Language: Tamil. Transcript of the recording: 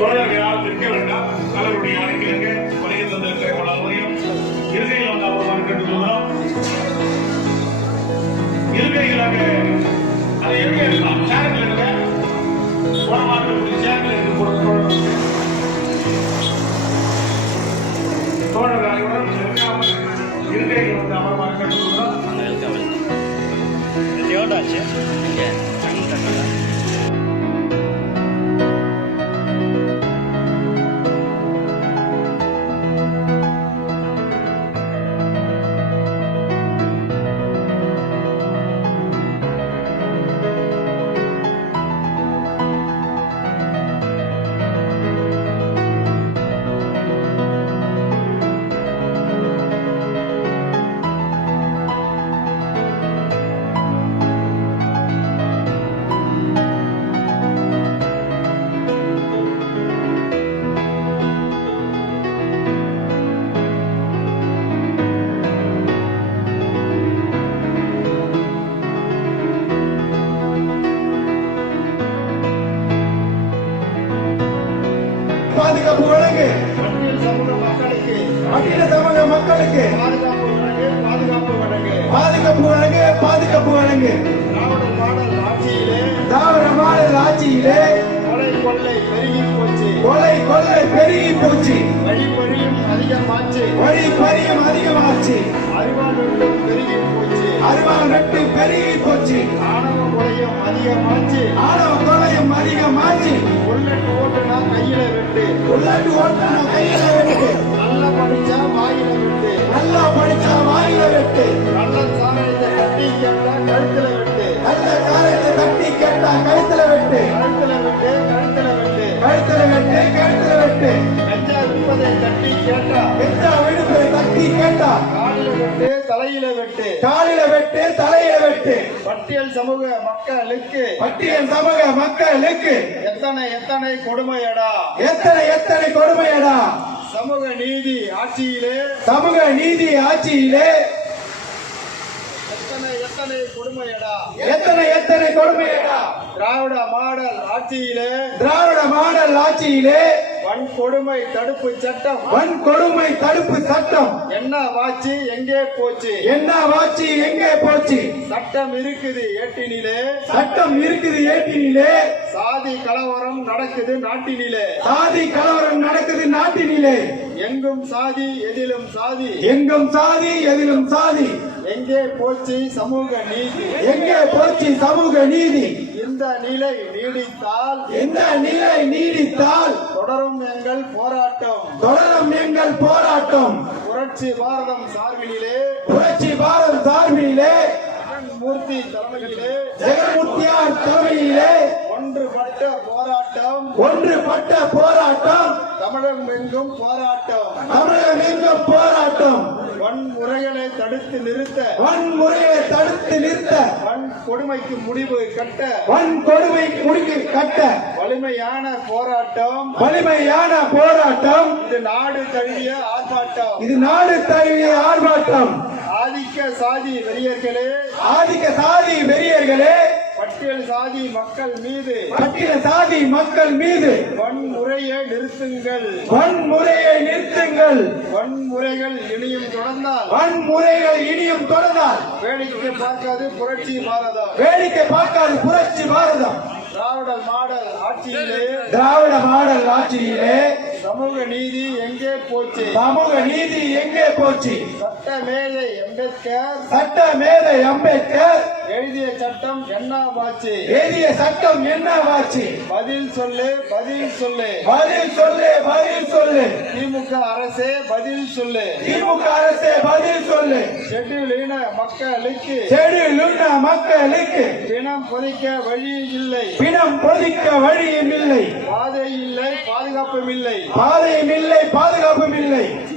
தோழர்கள் யாரும் நிற்க வேண்டாம். தலைவருடைய அழைக்கிறங்க வருகை தந்திருக்கிற கொள்ளாதையும் இருக்கையில் வந்து அவர்கள் கேட்டுக்கொள்கிறோம் இருக்கைகளாக அதை எங்கே இருக்கலாம் சேரில் இருக்க போனமாக சேரில் இருக்கு கொடுக்க தோழர்கள் அனைவரும் இருக்கையில் வந்து அமர்வாக கேட்டுக்கொள்கிறோம் எவ்வளோ ஆச்சு பாதுகாப்பு வழங்கு. அகில தமிழக மக்களுக்கு. பாதுகாப்பு வழங்கு பாதுகாப்பு வழங்கு. தாவர மாடல் ஆட்சியிலே கொலை கொள்ளை பெருகி போச்சு. வழி பரியம் அதிகமாச்சு. அருவாள் நட்டு பெருகி போச்சு. ஆணவ கொலையும் அதிகமாச்சு. ஆணவ கையில வெட்டு. உள்ளாட்டு ஓட்டன கையில வெட்டு. நல்ல படிச்சா வாயில வெட்டு. நல்லா படிச்சா வாயில வெட்டு. நல்ல சாராயத்தை கட்டி கேட்டா கழுத்துல வெட்டு. நல்ல காரியத்தை தட்டி கேட்டா கழுத்துல வெட்டு கழுத்துல வெட்டு. தலையில வெட்டு. காலில வெட்டு தலையில வெட்டு. பட்டியல் சமூக மக்களுக்கு பட்டியல் சமூக மக்களுக்கு எத்தனை எத்தனை கொடுமையடா? எத்தனை எத்தனை கொடுமையடா? சமூக நீதி ஆட்சியிலே. சமூக நீதி ஆட்சியிலே. எத்தனை எத்தனை கொடுமையடா? எத்தனை எத்தனை கொடுமையடா? திராவிட மாடல் ஆட்சியிலே. திராவிட மாடல் ஆட்சியிலே. வன்கொடுமை தடுப்பு சட்டம். வன் கொடுமை தடுப்பு சட்டம். என்ன வாச்சு எங்கே போச்சு? என்ன ஆட்சி எங்கே போச்சு? சட்டம் இருக்குது ஏட்டினிலே. சட்டம் இருக்குது ஏட்டினிலே. சாதி கலவரம் நடக்குது நாட்டினிலே. சாதி கலவரம் நடக்குது நாட்டினிலே. எங்கும் சாதி எதிலும் சாதி. எங்கும் சாதி எதிலும் சாதி. எங்கே போச்சு சமூக நீதி? எங்கே போச்சு சமூக நீதி? இந்த நிலை நீடித்தால் எந்த நிலை தொடரும் எங்கள் போராட்டம். தொடரும் எங்கள் போராட்டம். புரட்சி பாரதம் சார்பிலே புரட்சி பாரத் சார்பிலே மூர்த்தி தலைமையிலே ஜெகன்முத்தியார் தலைமையிலே ஒன்றுபட்ட போராட்டம். ஒன்றுபட்ட போராட்டம். தமிழகம் எங்கும் போராட்டம். தமிழகம் எங்கும் போராட்டம் வன்முறைகளை தடுத்து நிறுத்த. வன்முறையை தடுத்து நிறுத்த. வன் கொடுமைக்கு முடிவு கட்ட. வன் கொடுமை முடிக்கு கட்ட. வலிமையான போராட்டம். வலிமையான போராட்டம். இது நாடு தழுவிய ஆர்ப்பாட்டம். இது நாடு தழுவிய ஆர்ப்பாட்டம். ஆதிக்க சாதி வெறியர்களே. ஆதிக்க சாதி வெறியர்களே. பட்டியல் சாதி மக்கள் மீது பட்டியல சாதி மக்கள் மீது வன்முறையை நிறுத்துங்கள். வன்முறையை நிறுத்துங்கள். வன்முறைகள் இனியும் தொடர்ந்தால் வன்முறைகள் இனியும் தொடர்ந்தால் வேடிக்கை பார்க்காது புரட்சி பாரதம். வேடிக்கை பார்க்காது புரட்சி பாரதம். திராவிட மாடல் ஆட்சியிலே திராவிட மாடல் ஆட்சியிலே சமூக நீதி எங்கே போச்சு? சமூக நீதி எங்கே போச்சு? சட்ட மேதை அம்பேத்கர் சட்ட மேதை அம்பேத்கர் எழுதிய சட்டம் என்னவாச்சு? எழுதிய சட்டம் என்னவாச்சு? பதில் சொல்லு பதில் சொல்லு. பதில் சொல்லு பதில் சொல்லு. திமுக அரசே பதில் சொல்லு. திமுக அரசே பதில் சொல்லு. ஷெட்யூல் இன மக்களுக்கு. செடியுள்ள மக்களுக்கு. பிணம் புதைக்க வழி இல்லை. பிணம் பொதிக்க வழியும் இல்லை. பாதை இல்லை பாதுகாப்பும் இல்லை. பாதையும் இல்லை பாதுகாப்பும் இல்லை.